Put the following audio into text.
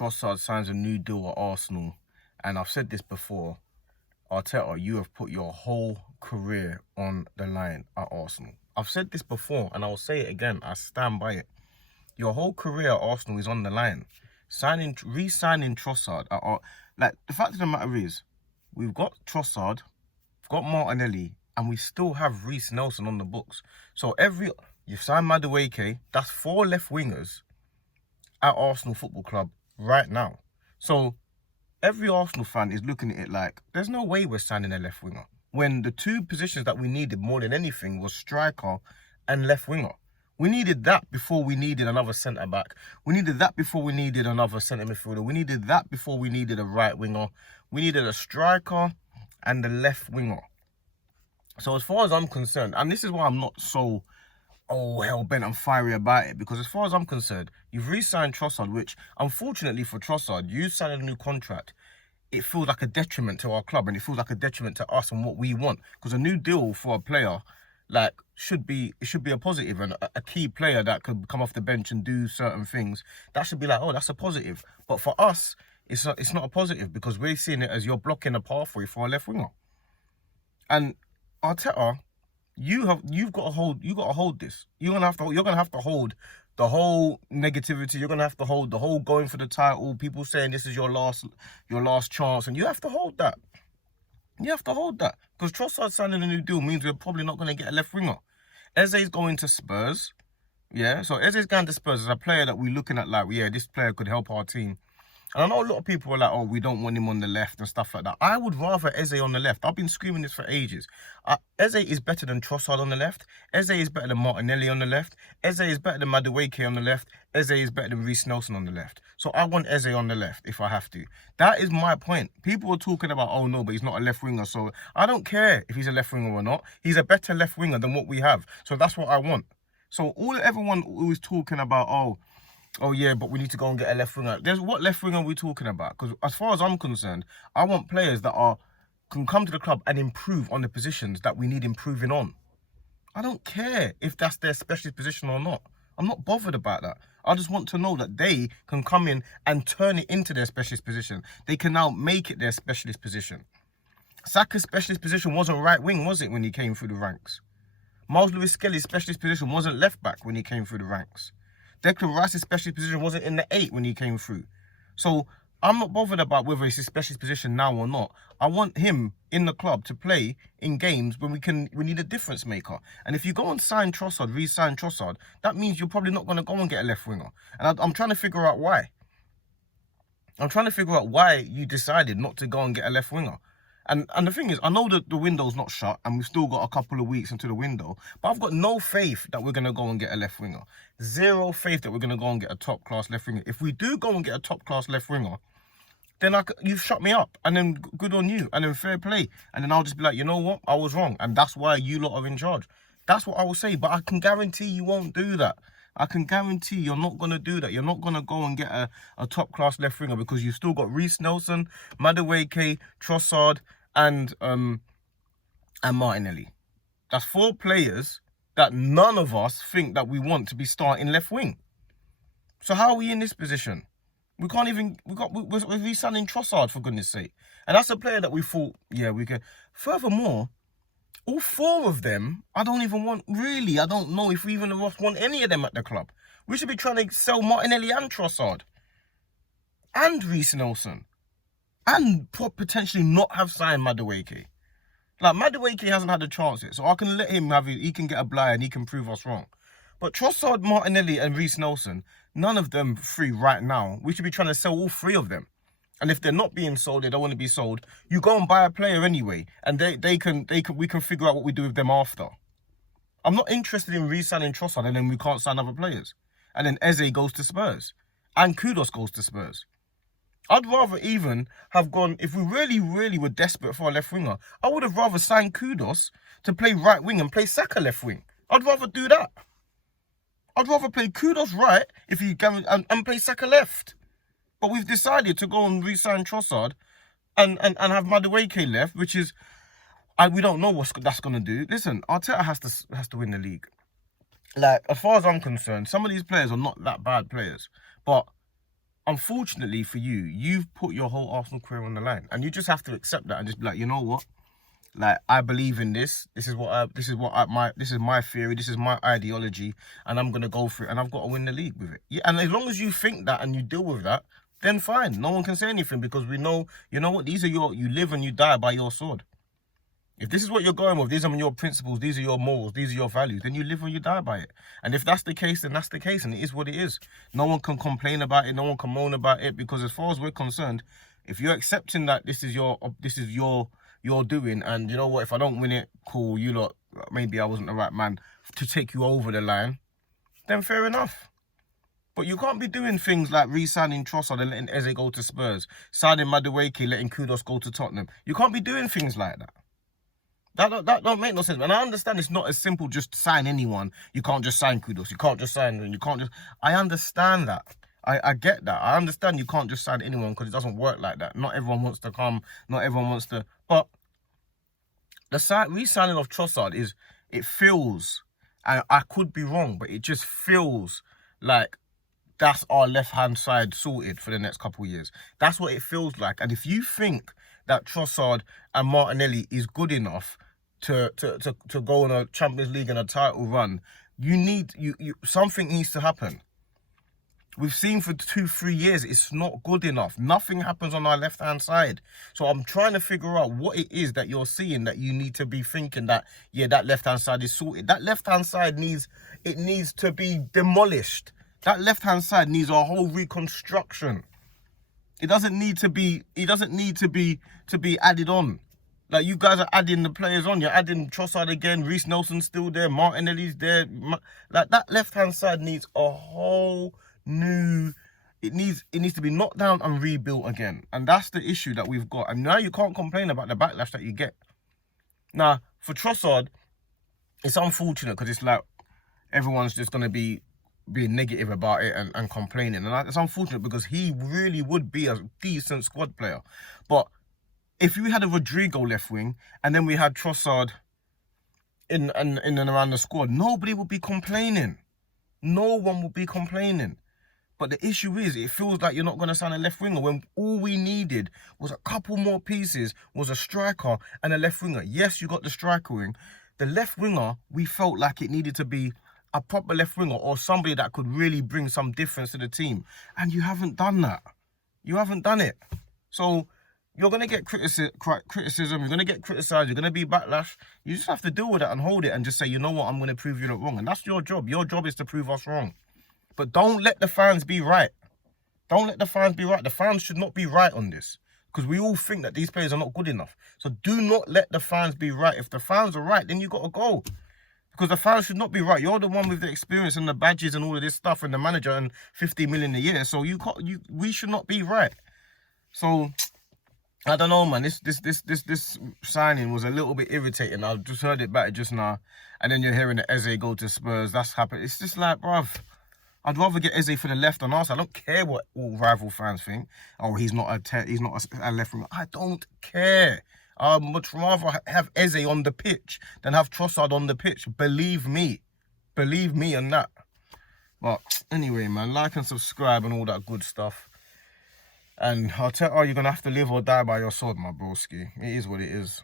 Trossard signs a new deal at Arsenal, and I've said this before, Arteta, you have put your whole career on the line at Arsenal. I've said this before, and I'll say it again. I stand by it. Your whole career at Arsenal is on the line. Re-signing Trossard, like, the fact of the matter is, we've got Trossard, we've got Martinelli, and we still have Reece Nelson on the books. So you've signed Madueke, that's 4 left wingers at Arsenal Football Club right now. So every Arsenal fan is looking at it like, there's no way we're signing a left winger, when the 2 positions that we needed more than anything was striker and left winger. We needed that before we needed another centre-back. We needed that before we needed another centre midfielder. We needed that before we needed a right winger. We needed a striker and a left winger. So as far as I'm concerned, and this is why I'm not so hell-bent and fiery about it, because as far as I'm concerned, you've re-signed Trossard, which, unfortunately for Trossard, you signed a new contract. It feels like a detriment to our club, and it feels like a detriment to us and what we want. Because a new deal for a player, like, should be a positive, and a key player that could come off the bench and do certain things, that should be like, oh, that's a positive. But for us, it's not a positive, because we're seeing it as you're blocking a pathway for a left winger. And Arteta, you've got to hold this. You're gonna have to hold the whole negativity. You're gonna have to hold the whole going for the title. People saying this is your last chance, and you have to hold that. You have to hold that, because Trossard signing a new deal means we're probably not going to get a left winger. Eze's going to Spurs. Yeah, so Eze's going to Spurs as a player that we're looking at like, yeah, this player could help our team. And I know a lot of people are like, oh, we don't want him on the left and stuff like that. I would rather Eze on the left. I've been screaming this for ages. Eze is better than Trossard on the left. Eze is better than Martinelli on the left. Eze is better than Madueke on the left. Eze is better than Reece Nelson on the left. So I want Eze on the left if I have to. That is my point. People are talking about, oh no, but he's not a left winger. So I don't care if he's a left winger or not. He's a better left winger than what we have. So that's what I want. So everyone who is talking about, oh yeah, but we need to go and get a left winger. What left winger are we talking about? Because as far as I'm concerned, I want players that can come to the club and improve on the positions that we need improving on. I don't care if that's their specialist position or not. I'm not bothered about that. I just want to know that they can come in and turn it into their specialist position. They can now make it their specialist position. Saka's specialist position wasn't right wing, was it, when he came through the ranks? Miles Lewis-Skelly's specialist position wasn't left back when he came through the ranks. Declan Rice's specialist position wasn't in the 8 when he came through. So I'm not bothered about whether it's his specialist position now or not. I want him in the club to play in games when we need a difference maker. And if you go and sign Trossard, re-sign Trossard, that means you're probably not going to go and get a left winger. And I'm trying to figure out why. I'm trying to figure out why you decided not to go and get a left winger. And the thing is, I know that the window's not shut and we've still got a couple of weeks into the window, but I've got no faith that we're going to go and get a left winger. Zero faith that we're going to go and get a top-class left winger. If we do go and get a top-class left winger, then you've shut me up, and then good on you, and then fair play. And then I'll just be like, you know what? I was wrong, and that's why you lot are in charge. That's what I will say, but I can guarantee you won't do that. I can guarantee you're not going to do that. You're not going to go and get a top-class left winger, because you've still got Reece Nelson, Madueke, Trossard, and Martinelli. That's 4 players that none of us think that we want to be starting left wing. So how are we in this position? We can't even, we're re-signing Trossard, for goodness sake. And that's a player that we thought, yeah, we can. Furthermore, all 4 of them, I don't even want, really, I don't know if we even want any of them at the club. We should be trying to sell Martinelli and Trossard. And Reece Nelson. And potentially not have signed Madueke. Like, Madueke hasn't had a chance yet, so I can let him have it. He can get a blind and he can prove us wrong. But Trossard, Martinelli and Reece Nelson, none of them 3 right now. We should be trying to sell all 3 of them. And if they're not being sold, they don't want to be sold, you go and buy a player anyway, and we can figure out what we do with them after. I'm not interested in re-signing Trossard and then we can't sign other players. And then Eze goes to Spurs. And Kudos goes to Spurs. I'd rather even have gone, if we really, really were desperate for a left winger, I would have rather signed Kudos to play right wing and play Saka left wing. I'd rather do that. I'd rather play Kudos right if you and play Saka left. But we've decided to go and re-sign Trossard and have Madueke left, which is, we don't know what that's going to do. Listen, Arteta has to win the league. Like, as far as I'm concerned, some of these players are not that bad players. But unfortunately for you, you've put your whole Arsenal career on the line, and you just have to accept that and just be like, you know what? Like, I believe in this. This is my theory. This is my ideology, and I'm gonna go for it, and I've got to win the league with it. Yeah, and as long as you think that and you deal with that, then fine. No one can say anything, because we know, you know what? You live and you die by your sword. If this is what you're going with, these are your principles, these are your morals, these are your values, then you live and you die by it. And if that's the case, then that's the case, and it is what it is. No one can complain about it, no one can moan about it, because as far as we're concerned, if you're accepting that this is your doing, and you know what, if I don't win it, cool, you lot, maybe I wasn't the right man to take you over the line, then fair enough. But you can't be doing things like re-signing Trossard and letting Eze go to Spurs, signing Madueke, letting Kudos go to Tottenham. You can't be doing things like that. That don't make no sense. And I understand it's not as simple just sign anyone. You can't just sign Kudos. You can't just sign, you can't just... I understand that. I get that. I understand you can't just sign anyone, because it doesn't work like that. Not everyone wants to come. Not everyone wants to... But the re-signing of Trossard is... It feels... And I could be wrong, but it just feels like that's our left-hand side sorted for the next couple of years. That's what it feels like. And if you think that Trossard and Martinelli is good enough to go on a Champions League and a title run, something needs to happen. We've seen for 2-3 years it's not good enough. Nothing happens on our left-hand side. So I'm trying to figure out what it is that you're seeing that you need to be thinking that, yeah, that left-hand side is sorted. That left-hand side needs to be demolished. That left-hand side needs a whole reconstruction. It doesn't need to be added on. Like, you guys are adding the players on. You're adding Trossard again. Reece Nelson's still there. Martinelli's there. Like, that left-hand side needs a whole new... It needs to be knocked down and rebuilt again. And that's the issue that we've got. And now you can't complain about the backlash that you get. Now, for Trossard, it's unfortunate, because it's like everyone's just going to be being negative about it and complaining. And it's unfortunate, because he really would be a decent squad player. But if we had a Rodrigo left wing and then we had Trossard in and around the squad, nobody would be complaining. No one would be complaining. But the issue is, it feels like you're not going to sign a left winger when all we needed was a couple more pieces, was a striker and a left winger. Yes, you got the striker wing. The left winger, we felt like it needed to be a proper left winger, or somebody that could really bring some difference to the team. And you haven't done that. You haven't done it. So you're going to get criticism, you're going to get criticised, you're going to be backlash. You just have to deal with it and hold it and just say, you know what, I'm going to prove you not wrong. And that's your job. Your job is to prove us wrong. But don't let the fans be right. Don't let the fans be right. The fans should not be right on this, because we all think that these players are not good enough. So do not let the fans be right. If the fans are right, then you got to go. Because the fans should not be right. You're the one with the experience and the badges and all of this stuff, and the manager and 50 million a year. So we should not be right. So I don't know, man. This signing was a little bit irritating. I just heard it back just now, and then you're hearing the Eze go to Spurs. That's happened. It's just like, bruv, I'd rather get Eze for the left on us. I don't care what all rival fans think. Oh, he's not a left winger. I don't care. I'd much rather have Eze on the pitch than have Trossard on the pitch. Believe me. Believe me on that. But anyway, man, like and subscribe and all that good stuff. And Arteta, you're going to have to live or die by your sword, my broski. It is what it is.